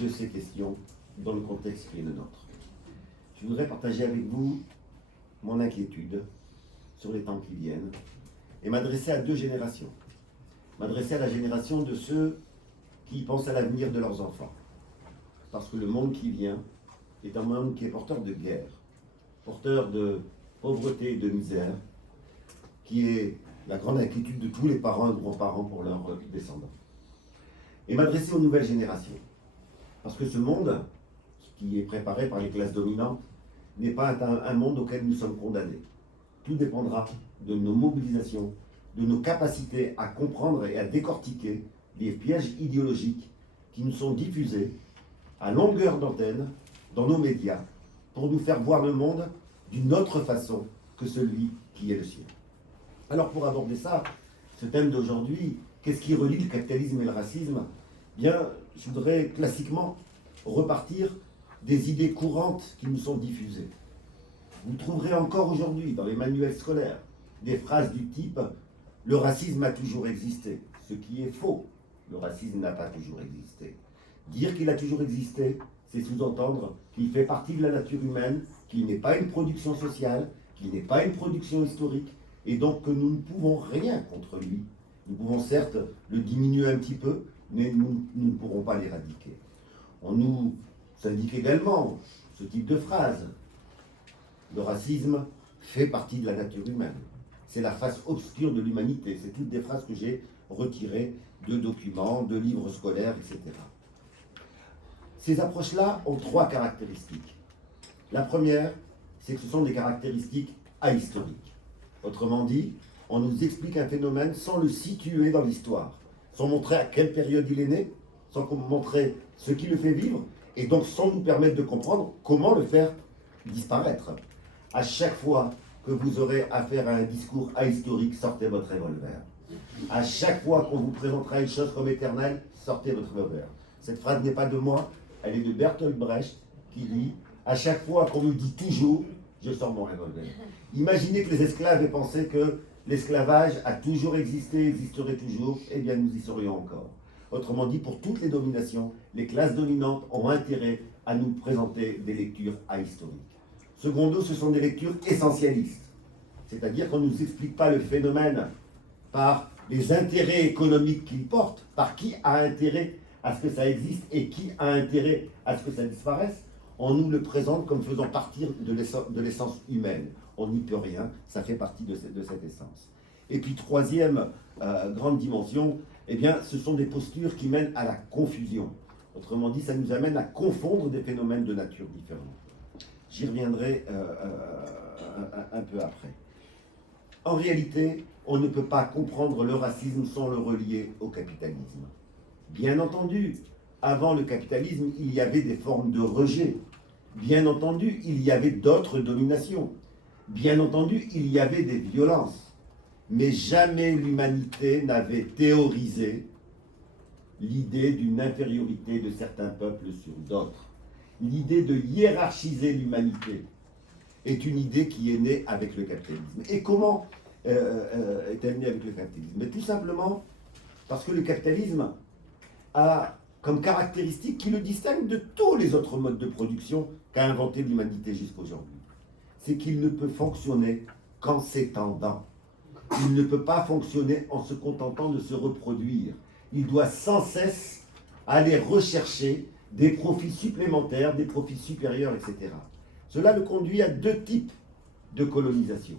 de ces questions dans le contexte qui est le nôtre. Je voudrais partager avec vous mon inquiétude sur les temps qui viennent et m'adresser à deux générations. M'adresser à la génération de ceux qui pensent à l'avenir de leurs enfants. Parce que le monde qui vient est un monde qui est porteur de guerre, porteur de pauvreté et de misère, qui est la grande inquiétude de tous les parents et grands-parents pour leurs descendants. Et m'adresser aux nouvelles générations. Parce que ce monde, qui est préparé par les classes dominantes, n'est pas un monde auquel nous sommes condamnés. Tout dépendra de nos mobilisations, de nos capacités à comprendre et à décortiquer les pièges idéologiques qui nous sont diffusés à longueur d'antenne dans nos médias pour nous faire voir le monde d'une autre façon que celui qui est le sien. Alors pour aborder ça, ce thème d'aujourd'hui, qu'est-ce qui relie le capitalisme et le racisme? Bien, je voudrais classiquement repartir des idées courantes qui nous sont diffusées. Vous trouverez encore aujourd'hui dans les manuels scolaires des phrases du type « le racisme a toujours existé », ce qui est faux. Le racisme n'a pas toujours existé. Dire qu'il a toujours existé, c'est sous-entendre qu'il fait partie de la nature humaine, qu'il n'est pas une production sociale, qu'il n'est pas une production historique, et donc que nous ne pouvons rien contre lui. Nous pouvons certes le diminuer un petit peu, mais nous ne pourrons pas l'éradiquer. On nous indique également ce type de phrase. Le racisme fait partie de la nature humaine. C'est la face obscure de l'humanité. C'est toutes des phrases que j'ai retirées de documents, de livres scolaires, etc. Ces approches-là ont trois caractéristiques. La première, c'est que ce sont des caractéristiques ahistoriques. Autrement dit, on nous explique un phénomène sans le situer dans l'histoire, sans montrer à quelle période il est né, sans montrer ce qui le fait vivre, et donc sans nous permettre de comprendre comment le faire disparaître. À chaque fois que vous aurez affaire à un discours ahistorique, sortez votre revolver. À chaque fois qu'on vous présentera une chose comme éternelle, sortez votre revolver. Cette phrase n'est pas de moi, elle est de Bertolt Brecht, qui dit « À chaque fois qu'on me dit toujours, je sors mon revolver ». Imaginez que les esclaves aient pensé que l'esclavage a toujours existé, existerait toujours, eh bien nous y serions encore. Autrement dit, pour toutes les dominations, les classes dominantes ont intérêt à nous présenter des lectures ahistoriques. Secondo, ce sont des lectures essentialistes, c'est-à-dire qu'on ne nous explique pas le phénomène par les intérêts économiques qu'il porte, par qui a intérêt à ce que ça existe et qui a intérêt à ce que ça disparaisse. On nous le présente comme faisant partie de l'essence humaine. On n'y peut rien, ça fait partie de cette essence. Et puis troisième grande dimension, eh bien, ce sont des postures qui mènent à la confusion. Autrement dit, ça nous amène à confondre des phénomènes de nature différente. J'y reviendrai un peu après. En réalité, on ne peut pas comprendre le racisme sans le relier au capitalisme. Bien entendu, avant le capitalisme, il y avait des formes de rejet. Bien entendu, il y avait d'autres dominations. Bien entendu, il y avait des violences. Mais jamais l'humanité n'avait théorisé l'idée d'une infériorité de certains peuples sur d'autres. L'idée de hiérarchiser l'humanité est une idée qui est née avec le capitalisme. Et comment est-elle née avec le capitalisme? Mais tout simplement parce que le capitalisme a comme caractéristique qui le distingue de tous les autres modes de production qu'a inventé l'humanité jusqu'aujourd'hui. C'est qu'il ne peut fonctionner qu'en s'étendant. Il ne peut pas fonctionner en se contentant de se reproduire. Il doit sans cesse aller rechercher des profits supplémentaires, des profits supérieurs, etc. Cela le conduit à deux types de colonisation.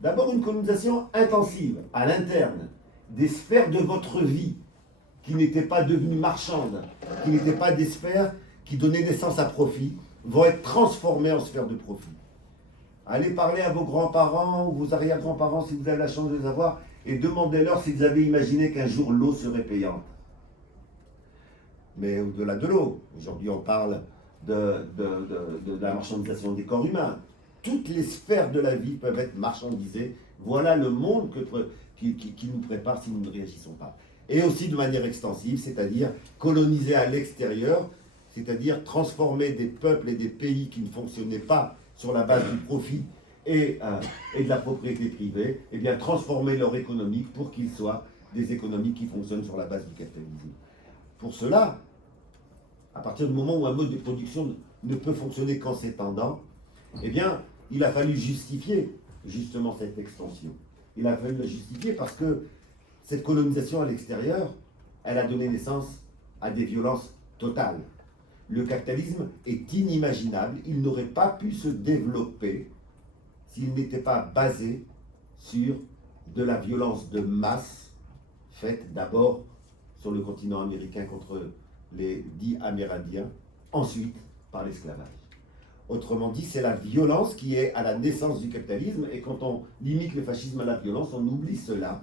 D'abord, une colonisation intensive, à l'interne, des sphères de votre vie qui n'étaient pas devenues marchandes, qui n'étaient pas des sphères qui donnaient naissance à profit, vont être transformées en sphères de profit. Allez parler à vos grands-parents ou vos arrière-grands-parents si vous avez la chance de les avoir et demandez-leur s'ils avaient imaginé qu'un jour l'eau serait payante. Mais au-delà de l'eau, aujourd'hui on parle de la marchandisation des corps humains. Toutes les sphères de la vie peuvent être marchandisées. Voilà le monde qui nous prépare si nous ne réagissons pas. Et aussi de manière extensive, c'est-à-dire coloniser à l'extérieur, c'est-à-dire transformer des peuples et des pays qui ne fonctionnaient pas sur la base du profit et de la propriété privée, et bien transformer leur économie pour qu'ils soient des économies qui fonctionnent sur la base du capitalisme. Pour cela, à partir du moment où un mode de production ne peut fonctionner qu'en s'étendant, eh bien, il a fallu justifier justement cette extension. Il a fallu la justifier parce que cette colonisation à l'extérieur, elle a donné naissance à des violences totales. Le capitalisme est inimaginable, il n'aurait pas pu se développer s'il n'était pas basé sur de la violence de masse faite d'abord sur le continent américain contre les dits Amérindiens, ensuite par l'esclavage. Autrement dit, c'est la violence qui est à la naissance du capitalisme, et quand on limite le fascisme à la violence, on oublie cela.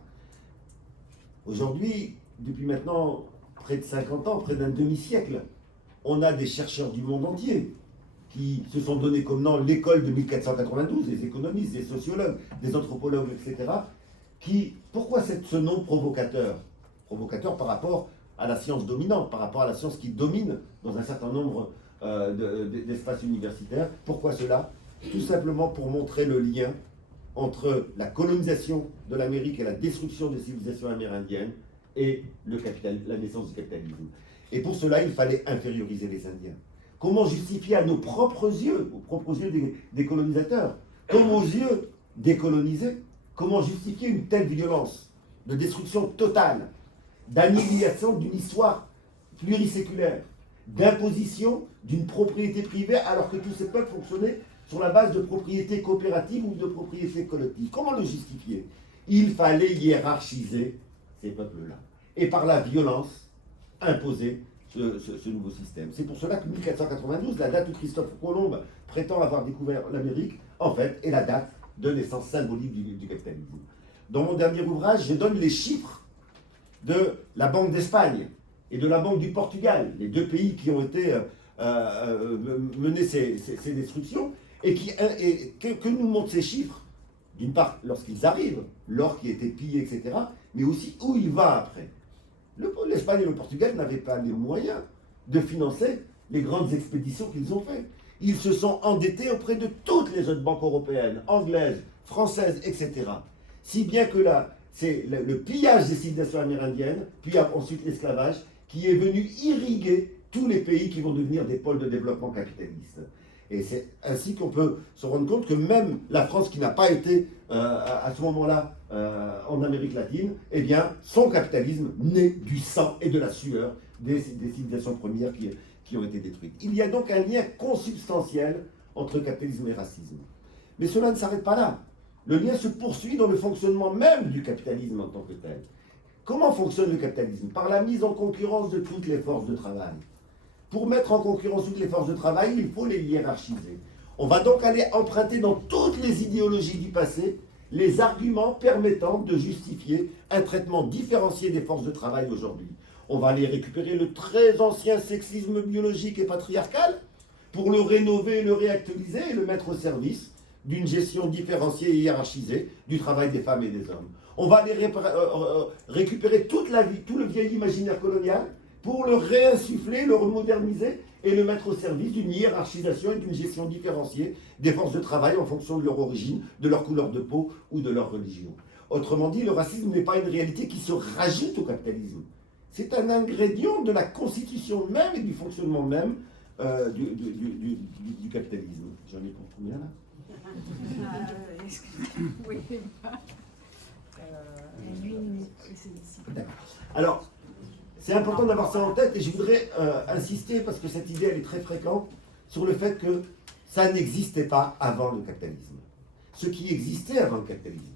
Aujourd'hui, depuis maintenant près de 50 ans, près d'un demi-siècle, on a des chercheurs du monde entier qui se sont donnés comme nom l'école de 1492, des économistes, des sociologues, des anthropologues, etc. Pourquoi ce nom provocateur? Provocateur par rapport à la science dominante, par rapport à la science qui domine dans un certain nombre d'espaces universitaires. Pourquoi cela? Tout simplement pour montrer le lien entre la colonisation de l'Amérique et la destruction des civilisations amérindiennes et la naissance du capitalisme. Et pour cela, il fallait inférioriser les Indiens. Comment justifier à nos propres yeux, aux propres yeux des colonisateurs, comme aux yeux des colonisés, comment justifier une telle violence de destruction totale, d'annihilation d'une histoire pluriséculaire, d'imposition d'une propriété privée alors que tous ces peuples fonctionnaient sur la base de propriété coopérative ou de propriété collective? Comment le justifier? Il fallait hiérarchiser ces peuples-là et par la violence imposer ce nouveau système. C'est pour cela que 1492, la date où Christophe Colomb prétend avoir découvert l'Amérique, en fait, est la date de naissance symbolique du capitalisme. Dans mon dernier ouvrage, je donne les chiffres de la Banque d'Espagne et de la Banque du Portugal, les deux pays qui ont été mené ces destructions, et que nous montrent ces chiffres, d'une part, lorsqu'ils arrivent, l'or qui a été pillé, etc., mais aussi où il va après. L'Espagne et le Portugal n'avaient pas les moyens de financer les grandes expéditions qu'ils ont faites. Ils se sont endettés auprès de toutes les autres banques européennes, anglaises, françaises, etc. Si bien que là, c'est le pillage des civilisations amérindiennes, puis ensuite l'esclavage, qui est venu irriguer tous les pays qui vont devenir des pôles de développement capitaliste. Et c'est ainsi qu'on peut se rendre compte que même la France, qui n'a pas été à ce moment-là en Amérique latine, eh bien, son capitalisme naît du sang et de la sueur des civilisations premières qui ont été détruites. Il y a donc un lien consubstantiel entre capitalisme et racisme. Mais cela ne s'arrête pas là. Le lien se poursuit dans le fonctionnement même du capitalisme en tant que tel. Comment fonctionne le capitalisme? Par la mise en concurrence de toutes les forces de travail. Pour mettre en concurrence toutes les forces de travail, il faut les hiérarchiser. On va donc aller emprunter dans toutes les idéologies du passé les arguments permettant de justifier un traitement différencié des forces de travail aujourd'hui. On va aller récupérer le très ancien sexisme biologique et patriarcal pour le rénover, le réactualiser et le mettre au service d'une gestion différenciée et hiérarchisée du travail des femmes et des hommes. On va aller récupérer tout le vieil imaginaire colonial pour le réinsuffler, le remoderniser et le mettre au service d'une hiérarchisation et d'une gestion différenciée des forces de travail en fonction de leur origine, de leur couleur de peau ou de leur religion. Autrement dit, le racisme n'est pas une réalité qui se rajoute au capitalisme. C'est un ingrédient de la constitution même et du fonctionnement même du capitalisme. J'en ai pour combien là? Oui. D'accord. Alors, c'est important d'avoir ça en tête, et je voudrais insister, parce que cette idée elle est très fréquente, sur le fait que ça n'existait pas avant le capitalisme. Ce qui existait avant le capitalisme,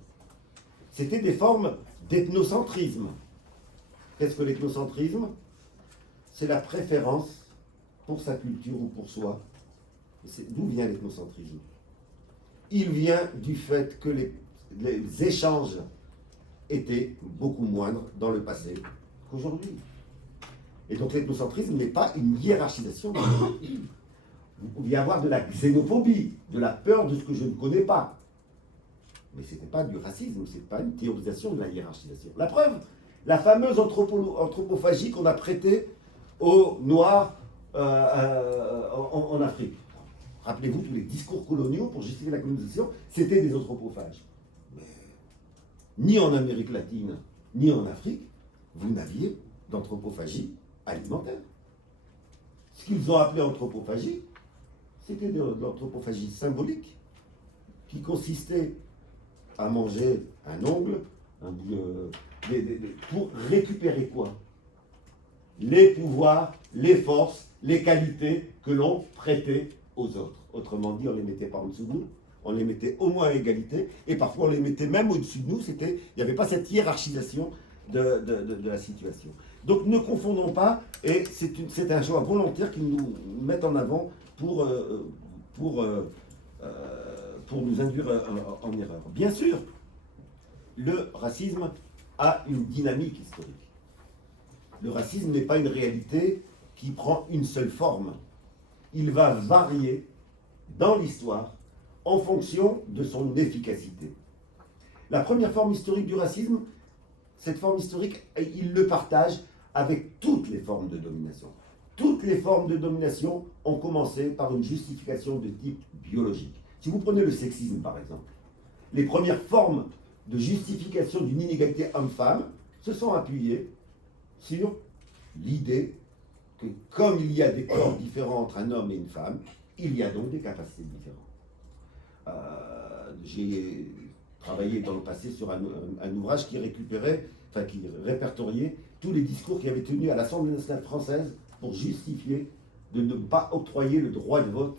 c'était des formes d'ethnocentrisme. Qu'est-ce que l'ethnocentrisme? C'est la préférence pour sa culture ou pour soi. D'où vient l'ethnocentrisme? Il vient du fait que les échanges étaient beaucoup moindres dans le passé qu'aujourd'hui. Et donc l'ethnocentrisme n'est pas une hiérarchisation. Vous pouviez avoir de la xénophobie, de la peur de ce que je ne connais pas. Mais ce n'était pas du racisme, ce n'est pas une théorisation de la hiérarchisation. La preuve, la fameuse anthropophagie qu'on a prêtée aux Noirs en Afrique. Rappelez-vous, tous les discours coloniaux pour justifier la colonisation, c'était des anthropophages. Mais ni en Amérique latine, ni en Afrique, vous n'aviez d'anthropophagie alimentaire. ce qu'ils ont appelé anthropophagie, c'était de l'anthropophagie symbolique, qui consistait à manger un ongle, pour récupérer quoi? Les pouvoirs, les forces, les qualités que l'on prêtait aux autres. Autrement dit, on ne les mettait pas en dessous de nous, on les mettait au moins à égalité, et parfois on les mettait même au-dessus de nous. Il n'y avait pas cette hiérarchisation de la situation. Donc ne confondons pas, et c'est un choix volontaire qu'ils nous mettent en avant pour nous induire en erreur. Bien sûr, le racisme a une dynamique historique. Le racisme n'est pas une réalité qui prend une seule forme. Il va varier dans l'histoire en fonction de son efficacité. La première forme historique du racisme, cette forme historique, il le partage avec toutes les formes de domination. Toutes les formes de domination ont commencé par une justification de type biologique. Si vous prenez le sexisme, par exemple, les premières formes de justification d'une inégalité homme-femme se sont appuyées sur l'idée que comme il y a des corps différents entre un homme et une femme, il y a donc des capacités différentes. J'ai travaillé dans le passé sur un ouvrage qui répertoriait tous les discours qui avaient tenu à l'Assemblée nationale française pour justifier de ne pas octroyer le droit de vote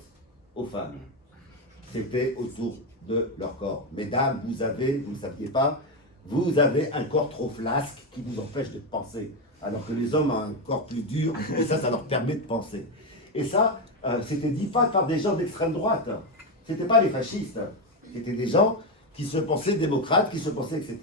aux femmes. C'était autour de leur corps. Mesdames, vous ne le saviez pas, vous avez un corps trop flasque qui vous empêche de penser, alors que les hommes ont un corps plus dur, et ça leur permet de penser. Et ça, c'était dit pas par des gens d'extrême droite, c'était pas les fascistes, c'était des gens qui se pensaient démocrates, qui se pensaient, etc.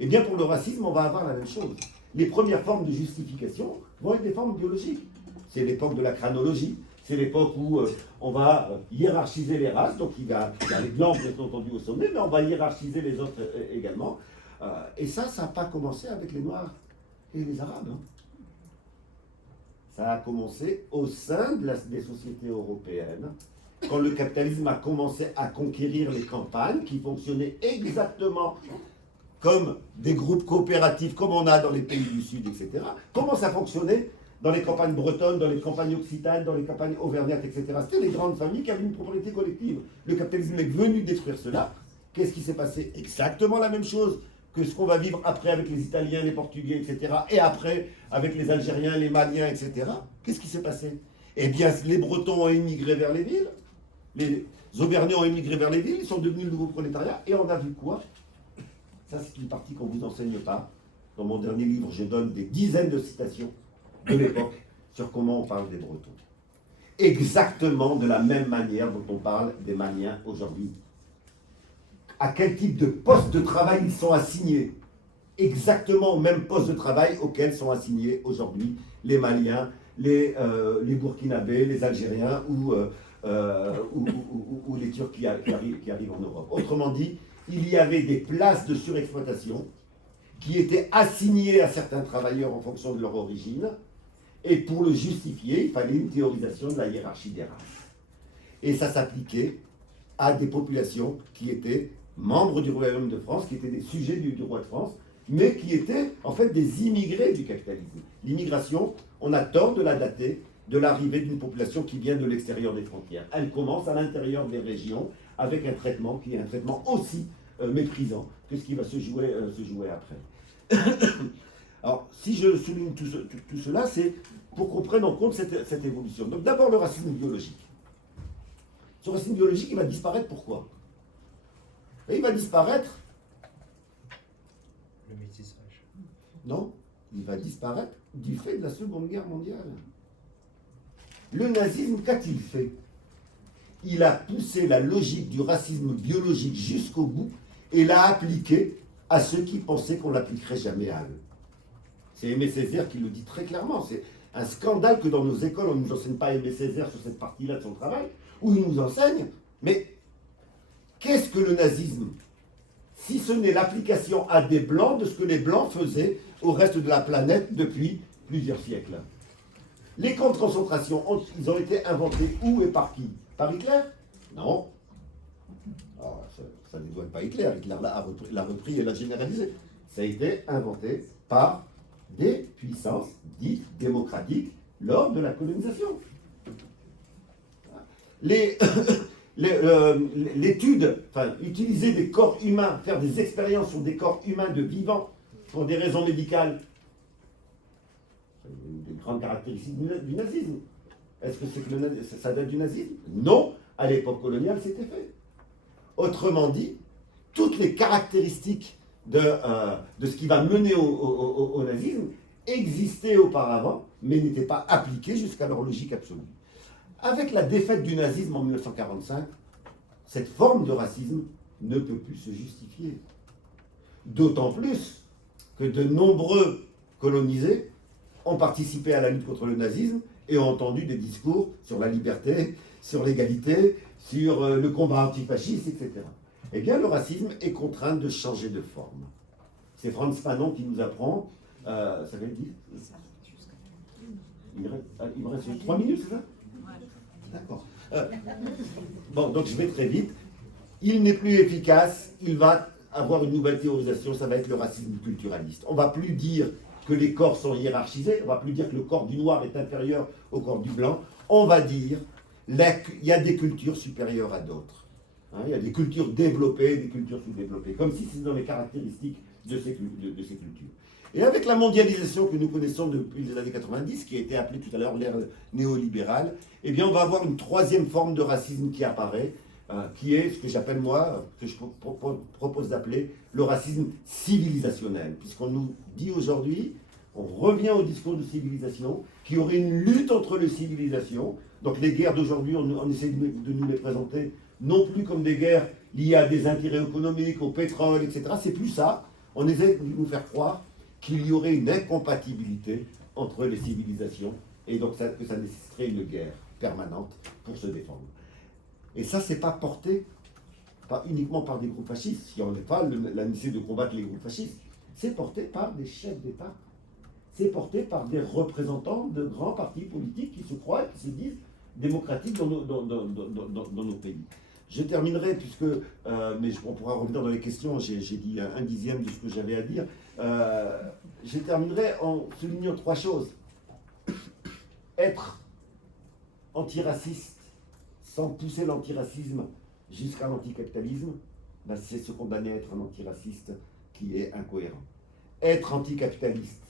Et bien pour le racisme, on va avoir la même chose. Les premières formes de justification vont être des formes biologiques. C'est l'époque de la chronologie, c'est l'époque où on va hiérarchiser les races, donc il y a les blancs bien entendu au sommet, mais on va hiérarchiser les autres également. Et ça n'a pas commencé avec les Noirs et les Arabes. Hein. Ça a commencé au sein des sociétés européennes, quand le capitalisme a commencé à conquérir les campagnes, qui fonctionnaient exactement comme des groupes coopératifs, comme on a dans les pays du Sud, etc. Comment ça fonctionnait dans les campagnes bretonnes, dans les campagnes occitanes, dans les campagnes auvergnates, etc. C'était les grandes familles qui avaient une propriété collective. Le capitalisme est venu détruire cela. Qu'est-ce qui s'est passé? Exactement la même chose que ce qu'on va vivre après avec les Italiens, les Portugais, etc. Et après avec les Algériens, les Maliens, etc. Qu'est-ce qui s'est passé? Eh bien, les Bretons ont émigré vers les villes, les Auvergnats ont émigré vers les villes, ils sont devenus le nouveau prolétariat, et on a vu quoi? Ça, c'est une partie qu'on ne vous enseigne pas. Dans mon dernier livre, je donne des dizaines de citations de l'époque sur comment on parle des Bretons. Exactement de la même manière dont on parle des Maliens aujourd'hui. À quel type de poste de travail ils sont assignés? Exactement au même poste de travail auquel sont assignés aujourd'hui les Maliens, les Burkinabés, les Algériens ou les Turcs qui arrivent en Europe. Autrement dit, il y avait des places de surexploitation qui étaient assignées à certains travailleurs en fonction de leur origine, et pour le justifier, il fallait une théorisation de la hiérarchie des races. Et ça s'appliquait à des populations qui étaient membres du Royaume de France, qui étaient des sujets du roi de France, mais qui étaient en fait des immigrés du capitalisme. L'immigration, on a tort de la dater de l'arrivée d'une population qui vient de l'extérieur des frontières. Elle commence à l'intérieur des régions avec un traitement qui est un traitement aussi méprisant que ce qui va se jouer après. Alors, si je souligne tout cela, c'est pour qu'on prenne en compte cette évolution. Donc d'abord le racisme biologique. Ce racisme biologique, il va disparaître pourquoi? Et il va disparaître... Le métissage. Non, il va disparaître du fait de la Seconde Guerre mondiale. Le nazisme, qu'a-t-il fait? Il a poussé la logique du racisme biologique jusqu'au bout et l'a appliqué à ceux qui pensaient qu'on ne l'appliquerait jamais à eux. C'est Aimé Césaire qui le dit très clairement. C'est un scandale que dans nos écoles, on ne nous enseigne pas Aimé Césaire sur cette partie-là de son travail, où il nous enseigne, mais qu'est-ce que le nazisme? Si ce n'est l'application à des blancs de ce que les blancs faisaient au reste de la planète depuis plusieurs siècles. Les camps de concentration, ils ont été inventés où et par qui? Par Hitler? Non. Alors, ça ne dédouane pas Hitler. Hitler l'a repris et l'a généralisé. Ça a été inventé par des puissances dites démocratiques, lors de la colonisation. L'étude, enfin, utiliser des corps humains, faire des expériences sur des corps humains de vivants pour des raisons médicales, c'est une des grandes caractéristiques du nazisme. Est-ce que c'est que ça date du nazisme? Non, à l'époque coloniale, c'était fait. Autrement dit, toutes les caractéristiques de ce qui va mener au nazisme existaient auparavant, mais n'étaient pas appliquées jusqu'à leur logique absolue. Avec la défaite du nazisme en 1945, cette forme de racisme ne peut plus se justifier. D'autant plus que de nombreux colonisés ont participé à la lutte contre le nazisme et ont entendu des discours sur la liberté, sur l'égalité, sur le combat antifasciste, etc. Eh bien, le racisme est contraint de changer de forme. C'est Frantz Fanon qui nous apprend, ça fait 10 il me reste 3 minutes, c'est ça? D'accord. Bon, donc je vais très vite. Il n'est plus efficace, il va avoir une nouvelle théorisation, ça va être le racisme culturaliste. On ne va plus dire que les corps sont hiérarchisés, on ne va plus dire que le corps du noir est inférieur au corps du blanc, on va dire qu'il y a des cultures supérieures à d'autres. Hein, il y a des cultures développées, des cultures sous-développées, comme si c'était dans les caractéristiques de ces cultures. Et avec la mondialisation que nous connaissons depuis les années 90, qui a été appelée tout à l'heure l'ère néolibérale, eh bien on va avoir une troisième forme de racisme qui apparaît, qui est ce que j'appelle moi, que je propose d'appeler le racisme civilisationnel. Puisqu'on nous dit aujourd'hui, on revient au discours de civilisation, qu'il y aurait une lutte entre les civilisations. Donc les guerres d'aujourd'hui, on essaie de nous les présenter non plus comme des guerres liées à des intérêts économiques, au pétrole, etc. C'est plus ça. On essaie de nous faire croire qu'il y aurait une incompatibilité entre les civilisations et donc que ça nécessiterait une guerre permanente pour se défendre. Et ça, c'est pas porté pas uniquement par des groupes fascistes, si on n'est pas la nécessité de combattre les groupes fascistes, c'est porté par des chefs d'État, c'est porté par des représentants de grands partis politiques qui se croient, qui se disent démocratiques dans nos pays. Je terminerai, puisque, mais on pourra revenir dans les questions, j'ai dit un dixième de ce que j'avais à dire. Je terminerai en soulignant 3 choses. Être antiraciste sans pousser l'antiracisme jusqu'à l'anticapitalisme, ben c'est se condamner à être un antiraciste qui est incohérent. Être anticapitaliste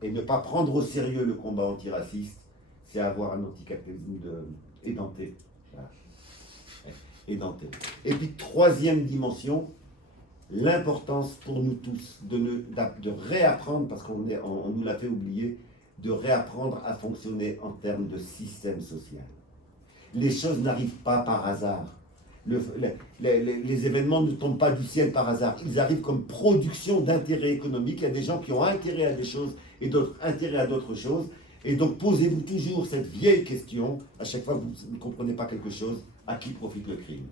et ne pas prendre au sérieux le combat antiraciste, c'est avoir un anticapitalisme édenté. Voilà. Édenté. Et puis, 3e dimension, l'importance pour nous tous de réapprendre, parce qu'on nous l'a fait oublier, de réapprendre à fonctionner en termes de système social. Les choses n'arrivent pas par hasard. Les événements ne tombent pas du ciel par hasard. Ils arrivent comme production d'intérêts économiques. Il y a des gens qui ont intérêt à des choses et d'autres intérêt à d'autres choses. Et donc, posez-vous toujours cette vieille question, à chaque fois que vous ne comprenez pas quelque chose, à qui profite le crime?